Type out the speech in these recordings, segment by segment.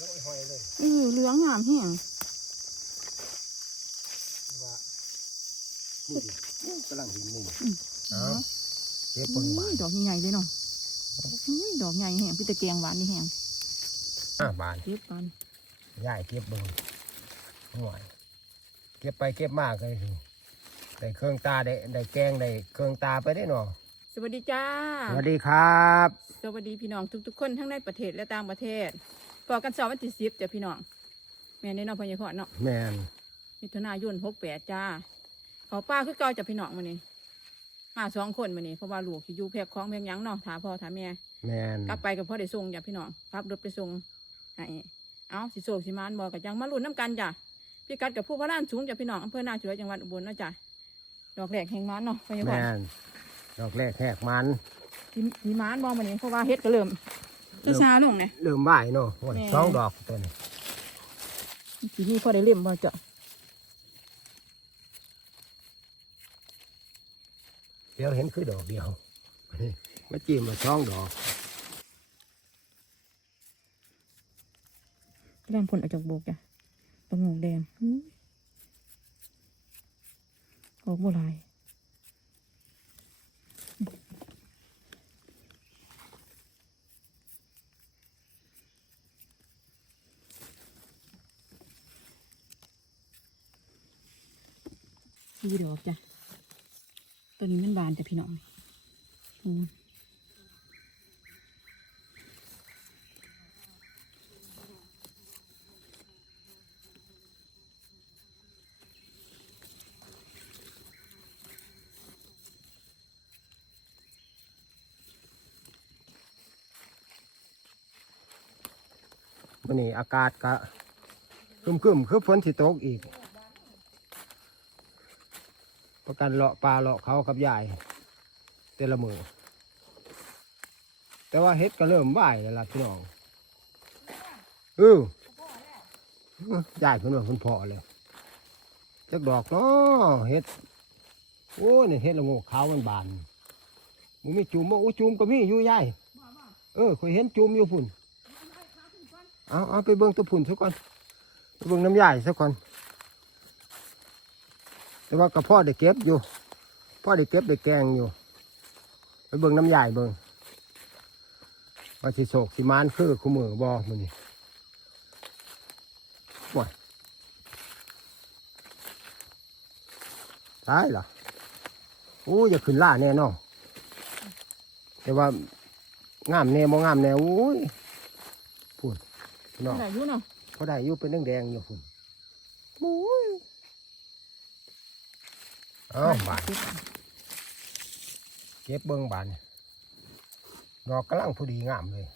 ยกไอ้หอยเลยเออเหลืองงามแห้งว่านี่ดิกำลังหินมุมอืมเอาเก็บเบิ่งบาอุ้นยดอกใหญ่ๆเลยเนาะอุ้ยดอกใหญ่แห้งพี่ตะแกงหวานนี่แห้งอะบานเก็บปันย่ายเก็บเบิ่งห่วยเก็บไปเก็บมากเลยสิได้เครื่องตาได้ได้แกงได้เครื่องตาไปได้เนาะสวัสดีจ้า สวัสดีครับ สวัสดีพี่น้องทุกๆคนทั้งในประเทศและต่างประเทศ พอกันสอบวันที่สิบจ้ะพี่น้อง แม่ในน้องพญาพรเนาะแมนมิถุนายนหกแปดจ้าเขาป้าคือเก่าจ้ะพี่น้องมื้อนี้มาสองคนมื้อนี้เพราะว่าลูกสิอยู่แพกของแพกหยังเนาะถาพ่อถาแม่แมนกลับไปกับพ่อได้ส่งจ้ะพี่น้องขับรถไปส่งให้เอาสิโศกสิมานบอกกับจังมาลุ้นน้ำกันจ้ะพี่กัดกับผู้พระล้านสูงจ้ะพี่น้องอำเภอนาเฉยจังหวัดอุบลเนาะจ้ะดอกแรกแห่งมันเนาะพญาแมพรนดอกแรกแหกมันสีสีมานมองมาเนี่ยเพราะว่าเฮ็ดก็เริ่ม คือซาลงเนี่ยเริ่มบ่ายเนาะโอ้ยแม่ สองดอกตัวนี้สีนี้พอได้เล่มบ่เจ้ะเดี๋ยวเห็นคือดอกเดียวนี่มาจิ้มมาสองดอกกำลังพ่นออกจากโบกจ้ะตรงงแดงอุ้ยออกบ่หลาย สี่ดอกจ้ะตัวนี้มันบานจ้ะพี่น้องวันนี้อากาศก็คึมๆคือฝนสิตกอีก ประกันเลาะปลาเลาะเขากับยายแต่ละมือแต่ว่าเฮ็ดก็เริ่มไหวแล้วล่ะพี่น้องเออยายเพิ่นว่าเพิ่นเพอเลยจักดอกเนาะเฮ็ดโอ้ยนี่เฮ็ดละโงกขาวมันบานมึงมีจุ่มโอ้จุ่มก็มีอยู่ยายเออเคยเห็นจุ่มอยู่พุ่นเอาเอาไปเบิ่งตัวผุ่นซะก่อนไปเบิ่งน้ำยายซะก่อน แต่ว่ากับพ่อได้เก็บอยู่ พ่อได้เก็บได้แกงอยู่ ไปเบิ่งน้ำยายเบิ่งว่าสิโศกสิมานคือคู่มือบ่มื้อนี้ว้ายตายล่ะโอ้ยอย่าขึ้นล่าแน่เนอนแต่ว่างามแน่บ่งามแน่โอ้ยพูดพี่น้องได้อยู่เนาะเขาได้อยู่เป็นแดงๆอยู่คุณโอ้ยเอาบานเก็บเบิ้งบานดอกกำลังพอดีงามเลย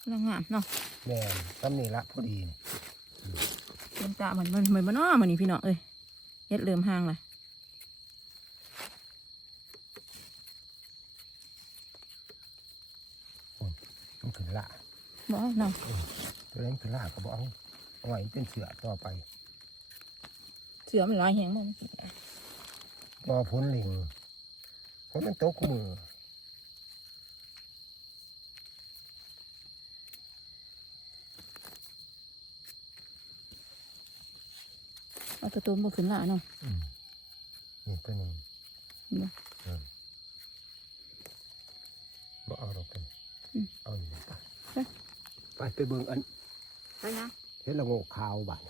กำลังงามเนาะแม่นตำนี่ละพอดีนี่เป็นตาเหมือนมันเหมือนมันอ้อมันนี่พี่น้องเอ้ยเฮ็ดเริ่มห่างละมันขึ้นละบ่เนาะตัวนั้นขึ้นละก็บอกเอา เอาไว้เป็นเสือต่อไป เสือมันหลายแหงมันรอพ้นลิงพ้นมันตกมือเอาตัวโตมบ่ขึ้นละเนาะอืมนี่ตัวหนึงบ่บ่เอาดอกกันอืมเอาอยู่ไปไปไปไปเบิ่งอันไปนะ เห็นละโงกขาวบาน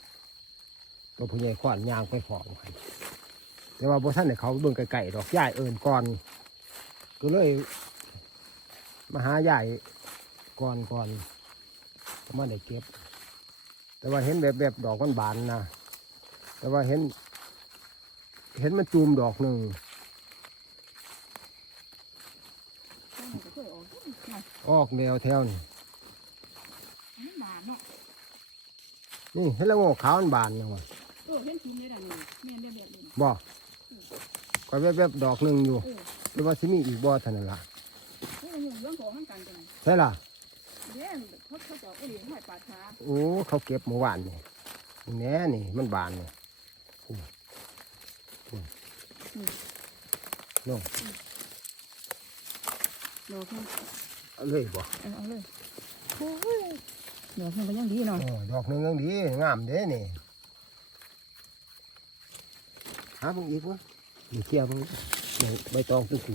ตัวผู้ใหญ่ขวานยางไปฟองกันแต่ว่าบ่ท่านให้เขาเบิ่งไก่ๆดอกย่ายเอินก่อน ก็เลยมาหาย่ายก่อนก่อนก็มาได้เก็บ แต่ว่าเห็นแบบแบบดอกมันบานนะแต่ว่าเห็น เห็นมันจูมดอกหนึ่งออกแนวแถวนี่ บานเนาะ นี่เห็นละโงกขาวมันบานนะวะเออเห็นจุ่มได้ดังนี้แม่นได้แบบนี้บอกก็แบบแบบดอกหนึ่งอยู่เออหรือว่าสิมีอีกบ่เท่านั้นล่ะเออเรื่องของมันกันจังใช่ล่ะเด้เขาเขาจะเอาเหรียญห้อยปาดขาโอ้เขาเก็บเมื่อวานนี่แน่นี่มันบานนี่อู้อู้โน่ดอกนึงเอาเลยบ่เอาเอาเลยโอ้ย ดอกนึงก็ยังดีหน่อยโอ้ดอกหนึงยังดีงามเด้นี่หาเบิ่งอีกวะนี่เคลียร์เบิ่งนี่ใบตองตัวกู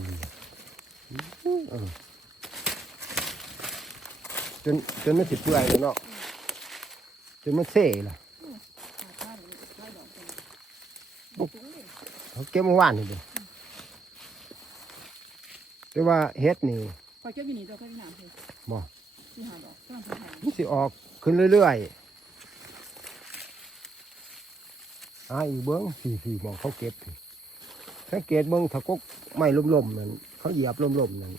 เออจนจนมันสิเปื่อยแล้วเนาะจนมันเซ่ล่ะเขาเก็บเมื่อวานนี่เดิแต่ว่าเฮ็ดนี่พอเก็บอยู่นี่ดอกแค่นี้น้ำเลยบ่ ที่หาดอกกำลังทำหายมันสิออกขึ้นเรื่อยๆอ่าอีกเบิ้งสี่สี่มองเขาเก็บสิสังเกตเบิ้งถ้ากกไม้ล่มๆนั่นเขาเหยียบล่มๆนั่น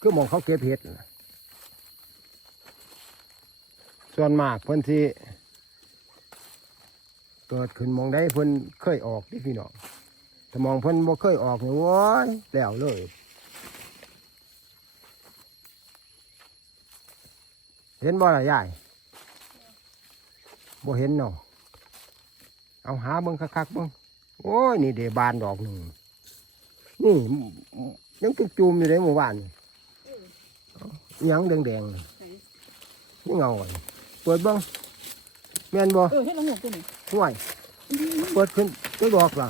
คือมองเขาเก็บเฮ็ดนะส่วนมากเพิ่นสิเกิดขึ้นมองได้เพิ่นเคยออกที่พี่น้องแต่มองเพิ่นบ่เคยออกนี่โว้ยแล้วเลย เห็นบ่ล่ะยายบ่เห็นเนาะเอาหาเบิ่งคักๆเบิ่งโอ้ยนี่เดบานดอกหนึ่งนี่ยังจุ่มๆอยู่เลยเมื่อวานนี่อิหยังแดงๆน่ะนี่เงาอะเปิดเบิ่งแม่นบ่เออเฮ็ดละงกตัวนี้ห่วยเปิดขึ้นตัวดอกล่ะ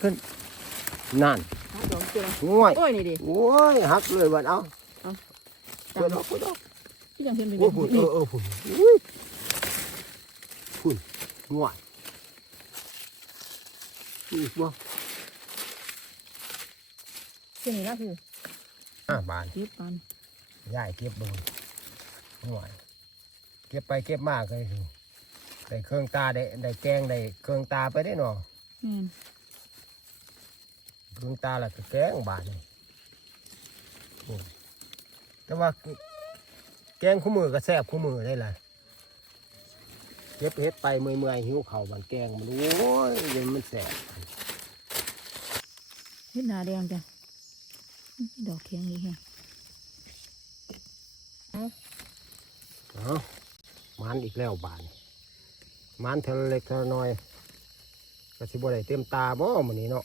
ขึ้นนั่นหาดอกตัวละห่วยโอ้ยนี่ดิโอ้ยหักเลยวันเอา เอาเปิดดอกเปิดดอกที่ยังเห็นเป็นโอ้ยพุ่นเอนี่อเออพุ่นอุ้ยพุ่นง่วยนี่บ่ที่นี่ละคือห้าบาทเก็บปันยายเก็บเบิ่งง่วยเก็บไปเก็บมากเลยสิได้เครื่องตาได้ได้แกงได้เครื่องตาไปได้เนาะแม่นเครื่องตาและก็แกงบาทนี่โอ้ แต่ว่าแกงคู่มือก็แซ่บคู่มือได้ล่ะเก็บเฮ็ดไปเมื่อยๆหิวเข่าวมันแกงมันโอ้ยเย็นมันแซ่บเฮ็ดหนาแดงจ้ะดอกแข็งดีแฮะเอามันอีกแล้วบานมันเทาเล็กเทาน้อยก็สิบ่ได้เต็มตาบ่มื้อนี้เนาะ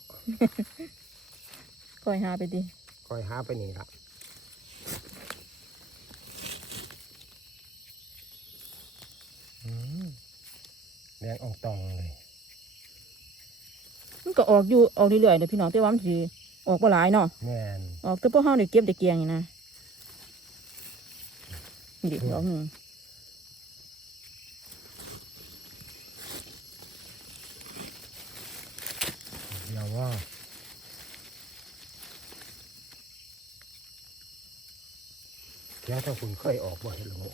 คอยหาไปดิคอยหาไปนี่ละอืมแดงอองตองเลย มันก็ ออกอยู่ออกเรื่อยๆเด้อพี่น้องแต่ว่ามันสิออกบ่หลายเนาะแม่นออกแต่พวกเฮาได้เก็บได้เกียงนี่นะนี่ดิดอกหนึงเดี๋ยวว่าแล้วถ้าคุณเคยออกบ่เห็นหรอ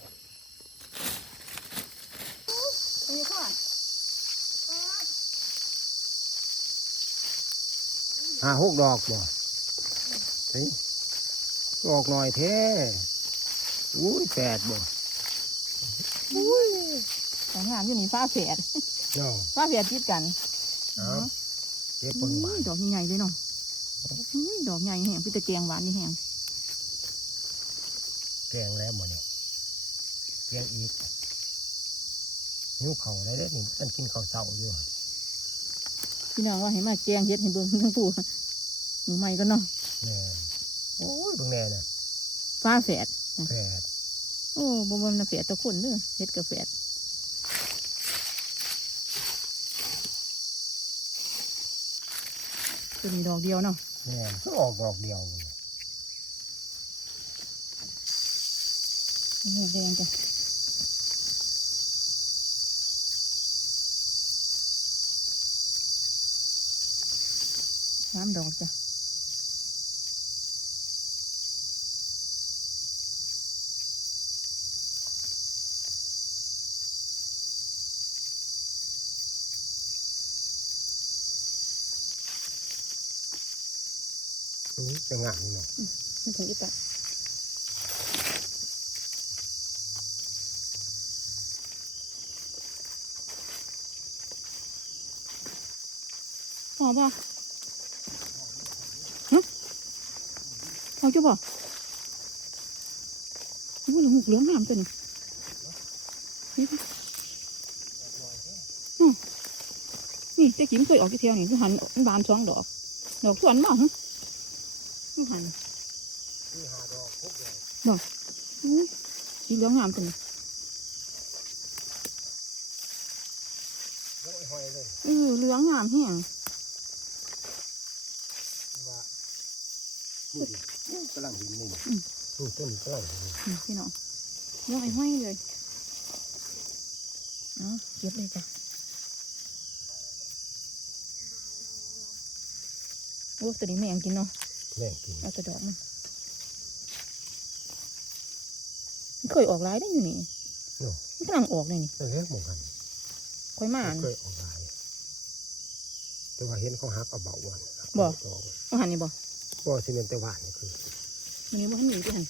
อันนี้ค่ะ ห้าหกดอกบ่เฮ้ยดอกหน่อยแท้อุ้ยแปดบ่สองงามอยู่นี่ฟ้าแฝดเนาะฟ้าแฝดติดกันเอาเก็บเบิ่งบาอุ้นยดอกใหญ่ๆเลยเนาะอุ้ยดอกใหญ่แห้งพี่ตะแกงหวานนี่แห้งแกงแล้วหมดนี่แกงอีกหิวเข่าวได้เด้อนี่ท่านกินข้าวเช้าอยู่ พี่น้องว่าให้มาแกงเฮ็ดให้เบิ่งทั้งผู้หนูใหม่ก็เนาะแน่โอ้ยเบิ่งแน่น่ะฟ้าแฝดแปดโอ้บ่บ่มันแฝดตะคนเด้อเฮ็ดกับแฝดตัวนี้ดอกเดียวเนาะแน่ก็ออกดอกเดียวนี่แดงจ้ะามดอกจ้ะอือจะงามนี่เนาะนี่ถึงอีปะหอมป่ะฮะหอม จุ๊บป่ะอุ้ยหลืองเหลืองงามตัวนี้นี่เจ๊กิมเคยออกที่เที่ยวนี่ทุหันมันบานสองดอก ดอกสวนบ่ฮะนี่หันดอกหูสีเหลืองงามจัวไอ้หอยเลยเออเหลืองงามแห้ง ว่า นี่ดิกำลังหินนี่นี่นี่ต้นกำลังหินนี่นี่พี่น้องเหลืองไอ้ห้อยเลยเอาเก็บเลยจ้ะโอ้ตัวนี้แมงกินเนาะแม่งกินเอาแต่ดอกมันมันเคยออกหลายได้อยู่นี่เนาะมันกำลังออกเลยนี่นั่นแหละหมองกันค่อยมาไม่อัน เคยออกลายแต่ว่าเห็นเขาหักเอาเบาวันบ่ดอกเอาหันนี่บ่ บ่ซีเมนต์แต่หวานนี่คือมันนี้บ่ทันหนีไปหัน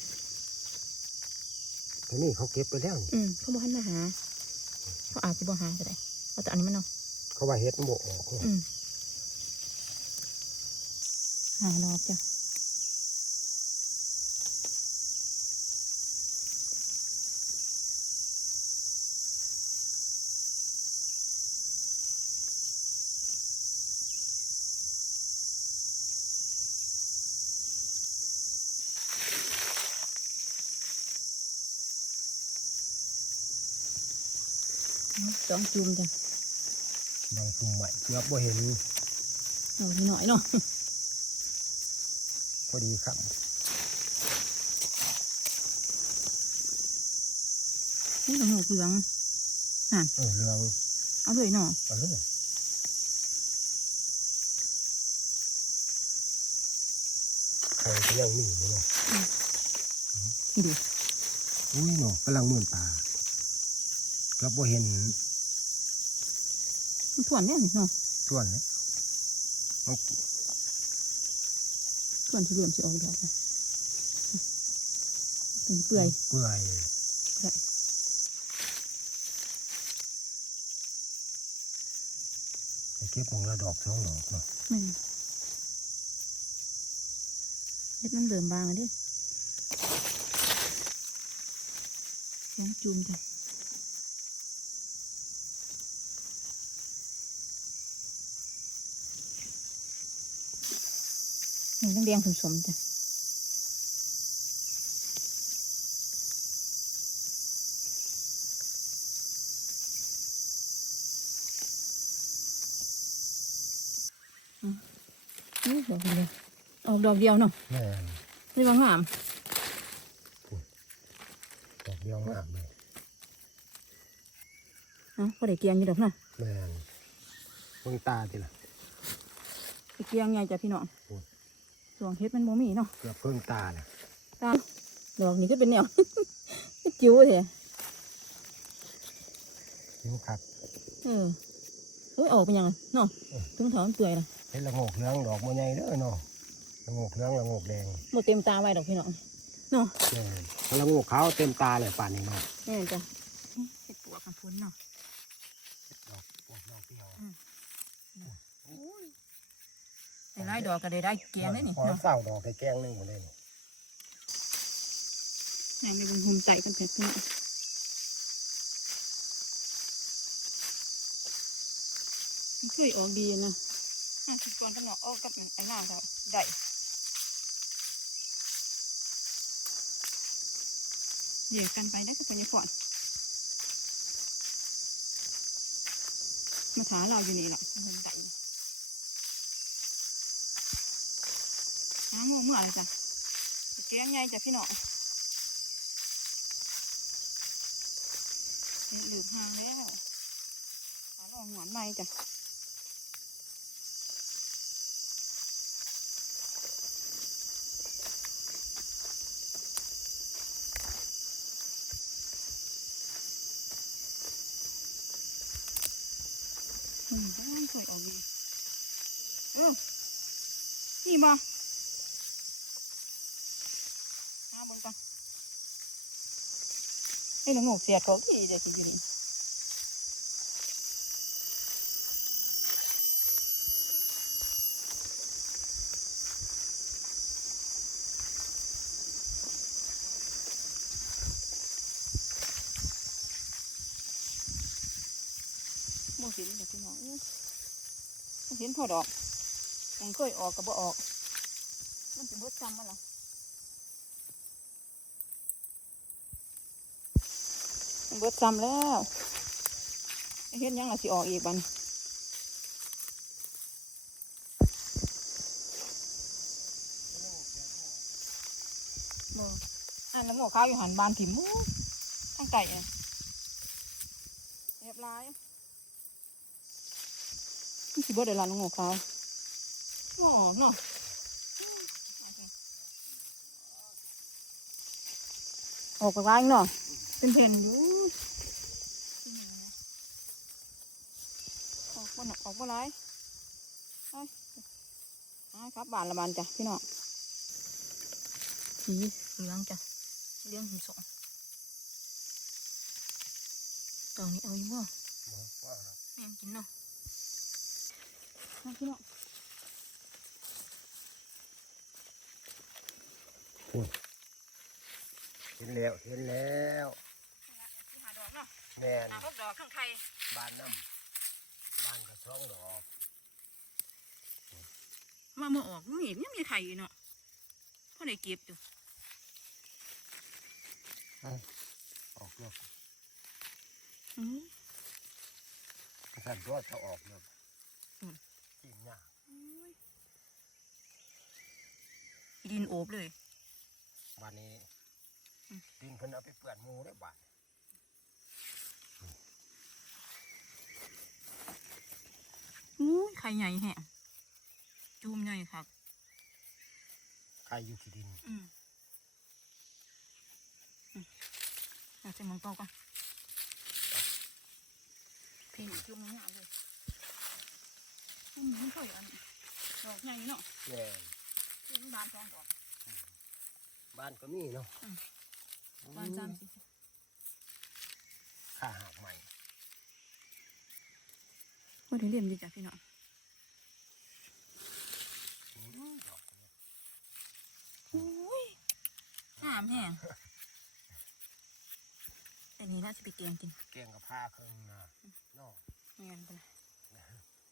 แต่นี่เขาเก็บไปแล้วนี่อืมเขาบ่ทันมาหาเขาอาจจะบ่หาก็ได้เอาแต่อันนี้มันเนาะเขาว่าเฮ็ดมันบ่ออกเนาะอืมหารอบจ้ะ สองจุ่มจ้ะบางทุ่มใหม่เกือบบ่เห็นเอาทีหน่อยเนาะพอดีครับนี่ดอกหกเหลืองเออเรื่องเอาเลยเนาะเอาเลยใครก็ยังมีอยู่เนาะนี่ดูอุ้ยเนาะกำลังมื่นตา เกือบบ่เห็นมันส่วนเนี่ยนี่เนาะส่วนเลยมันส่วนที่เหลื่อมสิออกดอกนะถึงเปื่อยเปื่อยได้ไปเก็บของละดอกสองดอกเนาะแม่นเฮ็ดมันเหลื่อมบางอะเดิน้ำจุ่มจ้ะ ต้องแดงสมๆจ้ะนี่ดอกเดียวออกดอกเดียวเนาะแม่นนี่ว่างามดอกเดียวงามเลยเอ้าพอได้เกียงอยู่ดอกเนาะแม่นเบิ่งตาจิล่ะไปเกียงไงจ้ะพี่น้อง โอ้ยสวงเฮ็ดมันบ่มีเนาะเกือบเพิ่งตาเลยตามดอกนี้ก็เป็นแนวจิ๋วเถอะยิ้มครับเออเอ้ยออกเป็นยังไงเนาะเออถึงถอนเปื่อยละเห็นละโงกเหลืองดอกมันใหญ่เด้อเนาะละโงกเหลืองละโงกแดงหมดเต็มตาไว้ดอกพี่น้องเนาะแม่นถ้าละโงกขาวเต็มตาเลยป่านนี้เนาะนี่จ้ะเฮ็ดปวกกับพุนเนาะดอกดอกดอกเดียว ได้หลายดอกก็ได้ได้เกียงได้นี่ขอเนาะเศร้าดอกให้แกงหนึงหมดเลยนี่นางในบุญหุมใจกันเผ็ดพี่น้องมันเคยออกดีนะห้าสิบก่อนกันเนาะออกกับไอ้นางก็ได้เหยียกันไปได้ก็ไปยังก่อนมาถาเราอยู่นี่แหละมันได น้ำเมื่อไรจ้ะเกี้ยงใหญ่จ้ะพี่น้องหลืมหางแล้วขาลองหวนใหม่จ้ะอืมบ้านสวยออกดีเออนี่บ่หาเบนก่อน ไอ้หนูหนูเสียของที่เด็กอยู่นี่บ่เห็นเลยพี่น้องเอ้ยบ่เห็นพอดอกมันเคยออกก็บ่ออก มันจะเบิดจำมาละมัน เบิดจำแล้วเฮ็ดหยังล่ะสิออกอีกบัดนบ่อันน้ำหมูข้าวอยู่หันบานถิ่มหมูตั้งไก่เนี่ยเรียบร้อยมันสิเบิดเดี๋ยวลานน้ำหมูข้าวโอ้เนาะออกไปว่างเนาะ เป็นเพนอยู่ออกบนออกบนไรไปไปครับบานละบานจ้ะพี่น้องสีเหลืองจ้ะเหลืองหิมสองตอนนี้เอาอีกบ่แม่งกินเนาะมาพี่น้องเห็นแล้ว เห็นแล้ว ที่หาดอกเนาะ แม่นหาพวกดอกข้างไข่บ้านน้ำบ้านกระช่องดอกมาเมื่อออกนี่ยังมีไข่อยู่เนาะเพราะได้เก็บอยู่ออกเนาะอืมสั่นตัวจะออกเนาะอืมกินยากดินโอบเลยบ้านนี้อืมดินเพิ่นเอาไปเปื่อนหมูได้บ้าน อู้ย ไข่ใหญ่แฮะจูมใหญ่ครับใครอยู่ที่ดินอืมอืมอยากจะมองเปล่าก่อนพี่จูมงามเลยอืมมันค่อยอันดอกใหญ่เนาะแม่นที่มันบานสองดอกบ้านก็มีเนาะอืมบานสามสี่ข้าหากใหม่ว่าถึงเรียมดีจ้ะพี่น้อง อืมดอกนี้ อุ้ย งามแฮงแต่นี้น่าจะไปเกียงกินเก่งกับผ้าครึ่งนะเนาะเงียนไปเลย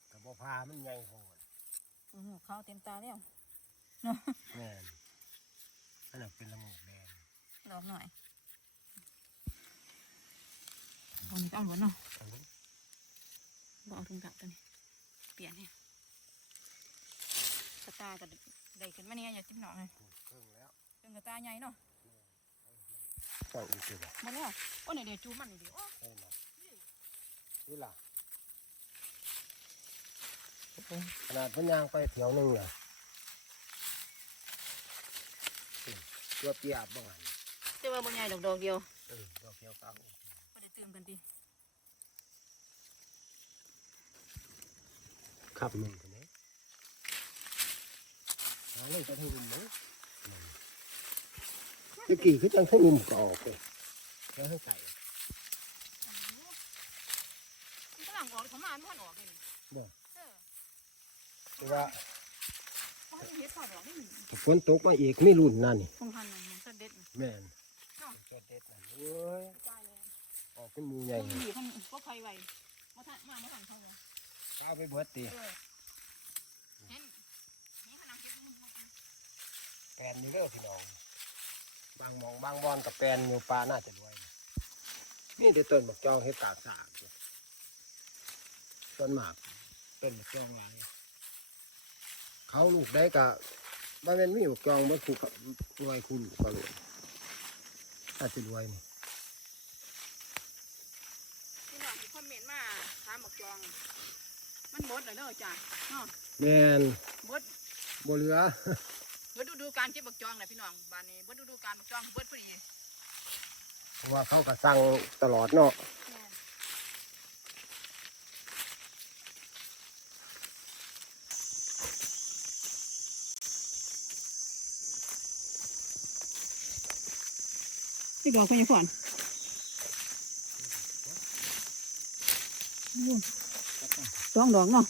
แต่บ่ผ้ามันใหญ่โหดโอ้โหข้าวเต็มตาแล้วแม่นอันนั้นเป็นละโงกแดงดอกหน่อยตอนนี้ก็เอาหลวนเนาะอันนี้บเอาถุงกลับตัวนี้เปลี่ยนเนี่ยกระตาก็ได้ขึ้นมาเนี่ยอย่าจิ้มหน่อย ครึ่งแล้วเป็นกระตาใหญ่เนาะเจ้าอีกทีบ่หมาแล้วโอ้เนี่ยเดี๋ยวจูมันนี่เดี๋ยวโอ้เห็นไหมนี่ล่ ตัวเปียบบ้างหันแต่ว่าบางใหญ่ดอกดอกเดียวเออดอกเปียวกลางก็ได้เติมกันดีขับหนึ่งคนนี้หาเลยจะทั้งหุ่มมั้งตะกี้คือจังทั้งหุ่มก็ออกเลยแล้วทั้งไก่มันกำลังออกเขามาไม่ทันออกเลยนี่เด้อเออแต่ว่าเพราะมันเห็ดข้าวดอกนี่มันถ้าฝนตกมาอีกไม่รุ่นนั่นนี่คงพันมันมันก็เด็ดมันแม่นเนาะเด็ดเด็ดนั่นเว้ยตายเลยออกเป็นหมูใหญ่มันอยู่ข้างก็ไฟไวมาทันมามาทันเขาเลยเอาไปเบิดตีเออเห็นนี่ขนาดเก็บมันมาแปลนอยู่เด้อพี่น้อง บางหมองบางบอนกับแปลนอยู่ปลาน่าจะรวยนะนี่เดี๋ยวต้นบักจองเฮ็ดกากสากอยู่ต้นหมากต้นบักจองหลายเขาลูกได้กะบ้านนั้นมีบักจองบ่ถูกกับรวยคุณก็รวยอาจจะรวยนี่พี่น้องที่คอมเมนต์มาถามบอกจอง มันหมดแล้วเด้อจ้ะเนาะแม่นหมดบ่เหลือเบิดฤดูการเก็บบักจองแหละพี่น้องบ้านนี้เบิดฤดูการบักจองเบิดพอดีเพราะว่าเขาก็สั่งตลอดเนาะนี่ดอกเพิ่นยังฝอนสองดอกเนาะ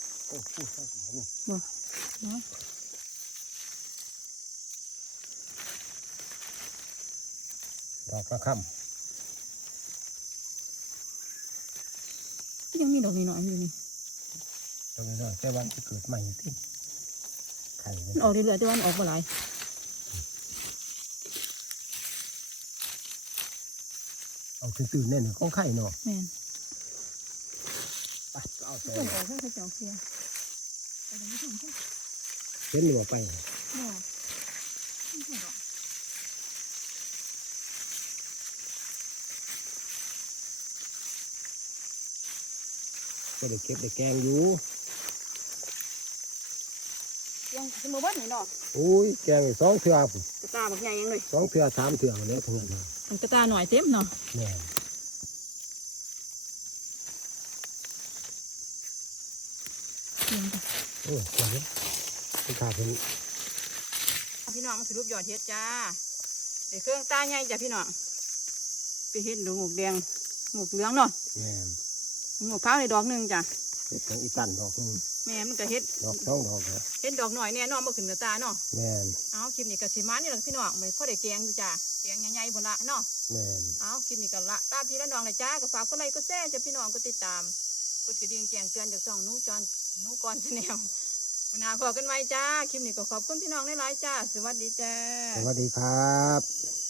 ดอกกระคำยังมีดอกน้อยๆอยู่นี่ดอกน้อยแต่ว่าเกิดใหม่ที่ไข่ออกเรื่อยๆแต่วันออกเมื่อไหลายเอาตื่นแน่น้องไข่เนาะแม่นไปเอาไส่เจ้าเคียเห็นหรือปล่าไป ก็ได้เก็บได้แกงอยู่ยังสมมุติว่านี่เนาะอุ้ยแกงอีกสองเถื่อพุ่นกระตาบักใหญ่ยังเลยสองเถื่อสามเถื่อแล้วทั้งนั้นนะมันกระตาหน่อยเต็มเนาะแม่นเต็มจ้ะโอ้ยเจ๋งเป็นขาเป็นเอาพี่น้องมาสรุปยอดเฮ็ดจ้าไอ้เครื่องตาใหญ่จ้ะพี่น้องไปเฮ็ดดอกหมวกแดงหมวกเหลืองเนาะแม่น หมวกขาวในดอกหนึงจ้ะเห็ดของอีตันดอกหนึงแม่มันก็เฮ็ดดอกสองดอกนะเฮ็ดดอกหน่อยแน่นอนบ่ขึ้นกระตาเนาะแม่นเอาคลิปนี้ก็สิมานี่แหละพี่น้องไม่พอได้แกงอยู่จ้าแกงใหญ่ๆบนละเนาะแม่นเอาคลิปนี้ก็ละตามพี่และน้องเลยจ้าก็ฝากกดไลค์กดแชร์จะพี่น้องก็ติดตามกดกระดิ่งแจ้งเตือนจากช่องหนูจอนหนูกรชาแนลวันหน้าพอกันไว้จ้าคลิปนี้ก็ขอบคุณพี่น้องหลายๆจ้า สวัสดีจ้าสวัสดีครับ